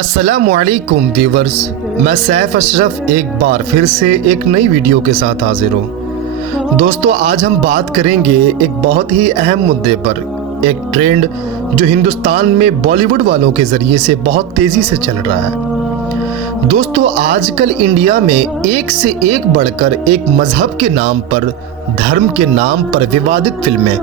अस्सलामुअलैकुम व्यूवर्स, मैं सैफ अशरफ एक बार फिर से एक नई वीडियो के साथ हाजिर हूँ। दोस्तों, आज हम बात करेंगे एक बहुत ही अहम मुद्दे पर, एक ट्रेंड जो हिंदुस्तान में बॉलीवुड वालों के ज़रिए से बहुत तेज़ी से चल रहा है। दोस्तों, आजकल इंडिया में एक से एक बढ़कर एक मज़हब के नाम पर, धर्म के नाम पर विवादित फिल्में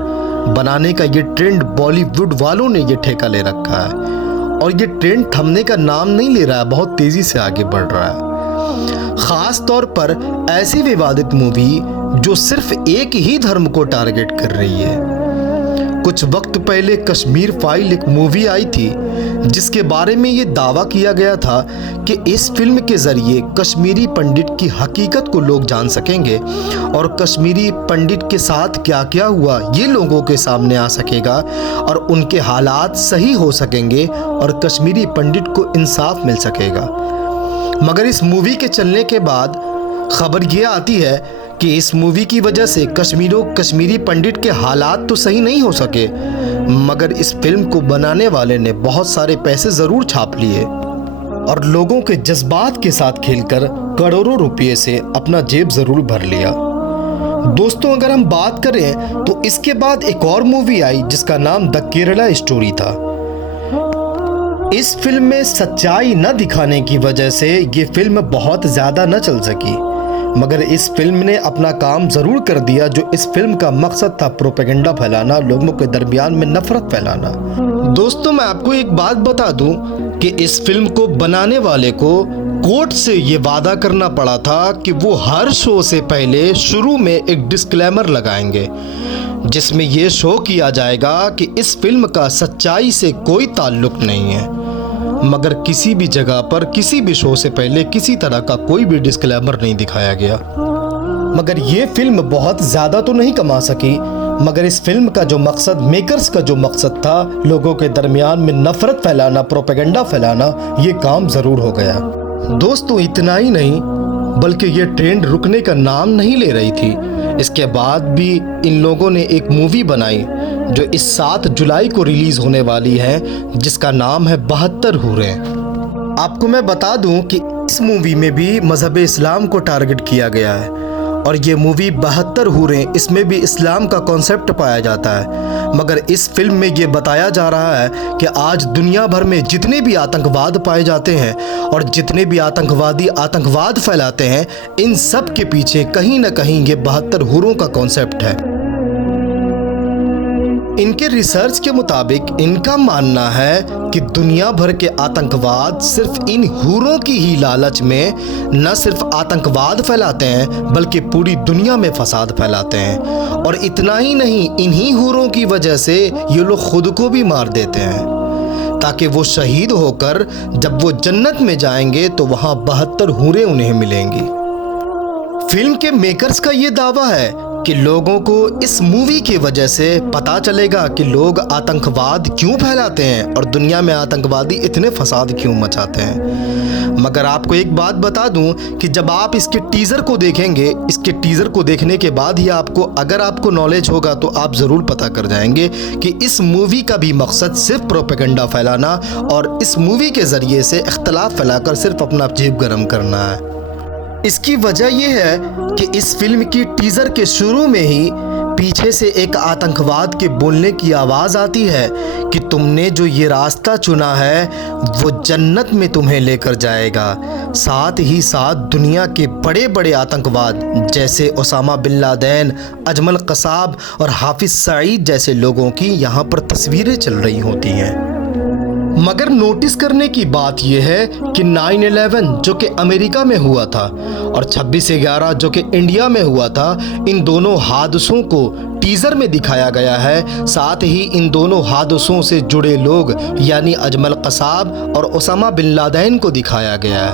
बनाने का ये ट्रेंड बॉलीवुड वालों ने ये ठेका ले रखा है और ये ट्रेंड थमने का नाम नहीं ले रहा है, बहुत तेज़ी से आगे बढ़ रहा है। ख़ास तौर पर ऐसी विवादित मूवी जो सिर्फ एक ही धर्म को टारगेट कर रही है। कुछ वक्त पहले कश्मीर फाइल एक मूवी आई थी जिसके बारे में ये दावा किया गया था कि इस फिल्म के ज़रिए कश्मीरी पंडित की हकीकत को लोग जान सकेंगे और कश्मीरी पंडित के साथ क्या क्या हुआ ये लोगों के सामने आ सकेगा और उनके हालात सही हो सकेंगे और कश्मीरी पंडित को इंसाफ मिल सकेगा। मगर इस मूवी के चलने के बाद खबर ये आती है कि इस मूवी की वजह से कश्मीरी पंडित के हालात तो सही नहीं हो सके, मगर इस फिल्म को बनाने वाले ने बहुत सारे पैसे ज़रूर छाप लिए और लोगों के जज्बात के साथ खेलकर करोड़ों रुपये से अपना जेब ज़रूर भर लिया। दोस्तों, अगर हम बात करें तो इसके बाद एक और मूवी आई जिसका नाम द केरला स्टोरी था। इस फिल्म में सच्चाई न दिखाने की वजह से ये फिल्म बहुत ज़्यादा न चल सकी, मगर इस फिल्म ने अपना काम ज़रूर कर दिया। जो इस फिल्म का मकसद था प्रोपेगेंडा फैलाना, लोगों के दरमियान में नफरत फैलाना। दोस्तों, मैं आपको एक बात बता दूं कि इस फिल्म को बनाने वाले को कोर्ट से ये वादा करना पड़ा था कि वो हर शो से पहले शुरू में एक डिस्क्लेमर लगाएंगे जिसमें ये शो किया जाएगा कि इस फिल्म का सच्चाई से कोई ताल्लुक नहीं है। मगर किसी भी जगह पर, किसी भी शो से पहले किसी तरह का कोई भी डिस्क्लेमर नहीं दिखाया गया। मगर ये फिल्म बहुत ज़्यादा तो नहीं कमा सकी, मगर इस फिल्म का जो मकसद, मेकर्स का जो मकसद था लोगों के दरमियान में नफरत फैलाना, प्रोपेगेंडा फैलाना, ये काम ज़रूर हो गया। दोस्तों, इतना ही नहीं बल्कि ये ट्रेंड रुकने का नाम नहीं ले रही थी। इसके बाद भी इन लोगों ने एक मूवी बनाई जो इस 7 जुलाई को रिलीज़ होने वाली है जिसका नाम है 72 हूरें। आपको मैं बता दूं कि इस मूवी में भी मज़हब इस्लाम को टारगेट किया गया है और ये मूवी 72 हूरें, इसमें भी इस्लाम का कॉन्सेप्ट पाया जाता है। मगर इस फिल्म में ये बताया जा रहा है कि आज दुनिया भर में जितने भी आतंकवाद पाए जाते हैं और जितने भी आतंकवादी आतंकवाद फैलाते हैं, इन सब के पीछे कहीं ना कहीं ये 72 हूरों का कॉन्सेप्ट है। इनके रिसर्च के मुताबिक इनका मानना है कि दुनिया भर के आतंकवाद सिर्फ इन हूरों की ही लालच में न सिर्फ आतंकवाद फैलाते हैं बल्कि पूरी दुनिया में फसाद फैलाते हैं। और इतना ही नहीं, इन्हीं हूरों की वजह से ये लोग खुद को भी मार देते हैं ताकि वो शहीद होकर जब वो जन्नत में जाएंगे तो वहाँ 72 हूरें उन्हें मिलेंगी। फिल्म के मेकर्स का ये दावा है कि लोगों को इस मूवी की वजह से पता चलेगा कि लोग आतंकवाद क्यों फैलाते हैं और दुनिया में आतंकवादी इतने फसाद क्यों मचाते हैं। मगर आपको एक बात बता दूं कि जब आप इसके टीज़र को देखेंगे, इसके टीज़र को देखने के बाद ही अगर आपको नॉलेज होगा तो आप ज़रूर पता कर जाएंगे कि इस मूवी का भी मकसद सिर्फ प्रोपेगेंडा फैलाना और इस मूवी के ज़रिए से इख्तलाफ फैलाकर सिर्फ अपना जेब गर्म करना है। इसकी वजह यह है कि इस फिल्म की टीज़र के शुरू में ही पीछे से एक आतंकवाद के बोलने की आवाज़ आती है कि तुमने जो ये रास्ता चुना है वो जन्नत में तुम्हें लेकर जाएगा। साथ ही साथ दुनिया के बड़े बड़े आतंकवाद जैसे Osama bin Laden, Ajmal Kasab और हाफिज़ सईद जैसे लोगों की यहाँ पर तस्वीरें चल रही होती हैं। मगर नोटिस करने की बात यह है कि 9/11 जो कि अमेरिका में हुआ था और 26/11 जो कि इंडिया में हुआ था, इन दोनों हादसों को टीज़र में दिखाया गया है। साथ ही इन दोनों हादसों से जुड़े लोग यानी अजमल कसाब और ओसामा बिन लादेन को दिखाया गया है।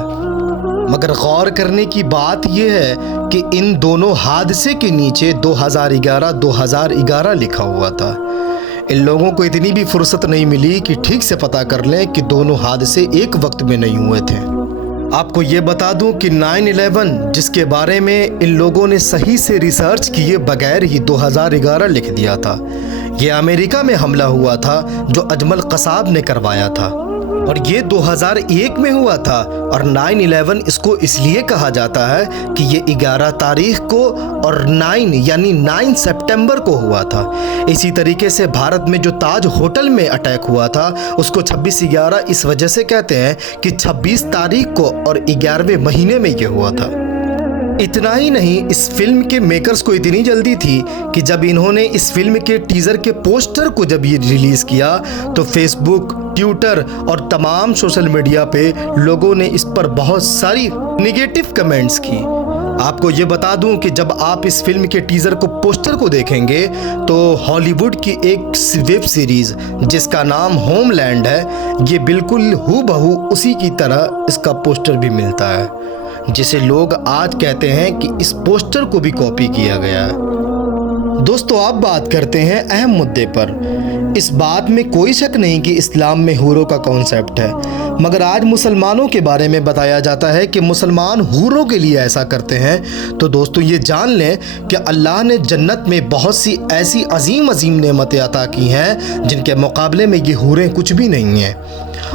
मगर गौर करने की बात यह है कि इन दोनों हादसे के नीचे 2011 लिखा हुआ था। इन लोगों को इतनी भी फुर्सत नहीं मिली कि ठीक से पता कर लें कि दोनों हादसे एक वक्त में नहीं हुए थे। आपको ये बता दूं कि 9/11 जिसके बारे में इन लोगों ने सही से रिसर्च किए बगैर ही 2011 लिख दिया था, ये अमेरिका में हमला हुआ था जो अजमल कसाब ने करवाया था। और ये 2001 में हुआ था। और 9/11 इसको इसलिए कहा जाता है कि ये 11 तारीख को और 9 यानी 9 सितंबर को हुआ था। इसी तरीके से भारत में जो ताज होटल में अटैक हुआ था उसको 26/11 इस वजह से कहते हैं कि 26 तारीख को और 11वें महीने में ये हुआ था। इतना ही नहीं, इस फिल्म के मेकर्स को इतनी जल्दी थी कि जब इन्होंने इस फिल्म के टीज़र के पोस्टर को जब ये रिलीज़ किया तो फेसबुक, ट्विटर और तमाम सोशल मीडिया पे लोगों ने इस पर बहुत सारी नेगेटिव कमेंट्स की। आपको ये बता दूं कि जब आप इस फिल्म के टीज़र को पोस्टर को देखेंगे तो हॉलीवुड की एक वेब सीरीज़ जिसका नाम होमलैंड है, ये बिल्कुल हूबहू उसी की तरह इसका पोस्टर भी मिलता है, जिसे लोग आज कहते हैं कि इस पोस्टर को भी कॉपी किया गया है। दोस्तों, अब बात करते हैं अहम मुद्दे पर। इस बात में कोई शक नहीं कि इस्लाम में हूरों का कॉन्सेप्ट है, मगर आज मुसलमानों के बारे में बताया जाता है कि मुसलमान हूरों के लिए ऐसा करते हैं। तो दोस्तों, ये जान लें कि अल्लाह ने जन्नत में बहुत सी ऐसी अजीम अजीम नेमतें अता की हैं जिनके मुकाबले में ये हूरें कुछ भी नहीं हैं,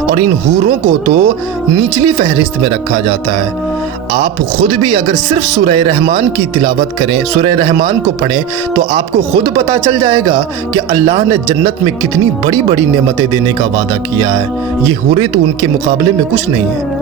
और इन हूरों को तो निचली फहरिस्त में रखा जाता है। आप खुद भी अगर सिर्फ सूरह रहमान की तिलावत करें, सूरह रहमान को पढ़ें, तो आपको खुद पता चल जाएगा कि अल्लाह ने जन्नत में कितनी बड़ी बड़ी नेमतें देने का वादा किया है। ये हूरें तो उनके मुकाबले में कुछ नहीं है।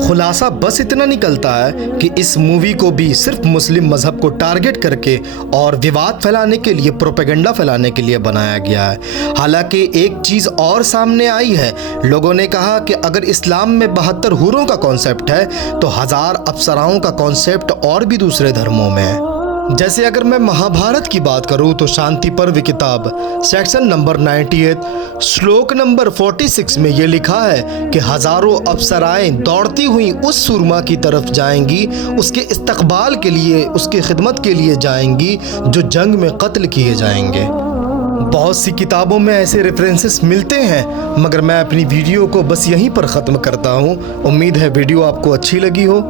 खुलासा बस इतना निकलता है कि इस मूवी को भी सिर्फ मुस्लिम मजहब को टारगेट करके और विवाद फैलाने के लिए, प्रोपेगेंडा फैलाने के लिए बनाया गया है। हालांकि एक चीज़ और सामने आई है, लोगों ने कहा कि अगर इस्लाम में 72 हूरों का कॉन्सेप्ट है तो 1000 अप्सराओं का कॉन्सेप्ट और भी दूसरे धर्मों में है। जैसे अगर मैं महाभारत की बात करूं तो शांति पर्व किताब सेक्शन नंबर 98 श्लोक नंबर 46 में ये लिखा है कि हजारों अप्सराएं दौड़ती हुई उस सुरमा की तरफ जाएंगी, उसके इस्तकबाल के लिए, उसकी खिदमत के लिए जाएंगी जो जंग में कत्ल किए जाएंगे। बहुत सी किताबों में ऐसे रेफरेंसेस मिलते हैं, मगर मैं अपनी वीडियो को बस यहीं पर ख़त्म करता हूँ। उम्मीद है वीडियो आपको अच्छी लगी हो।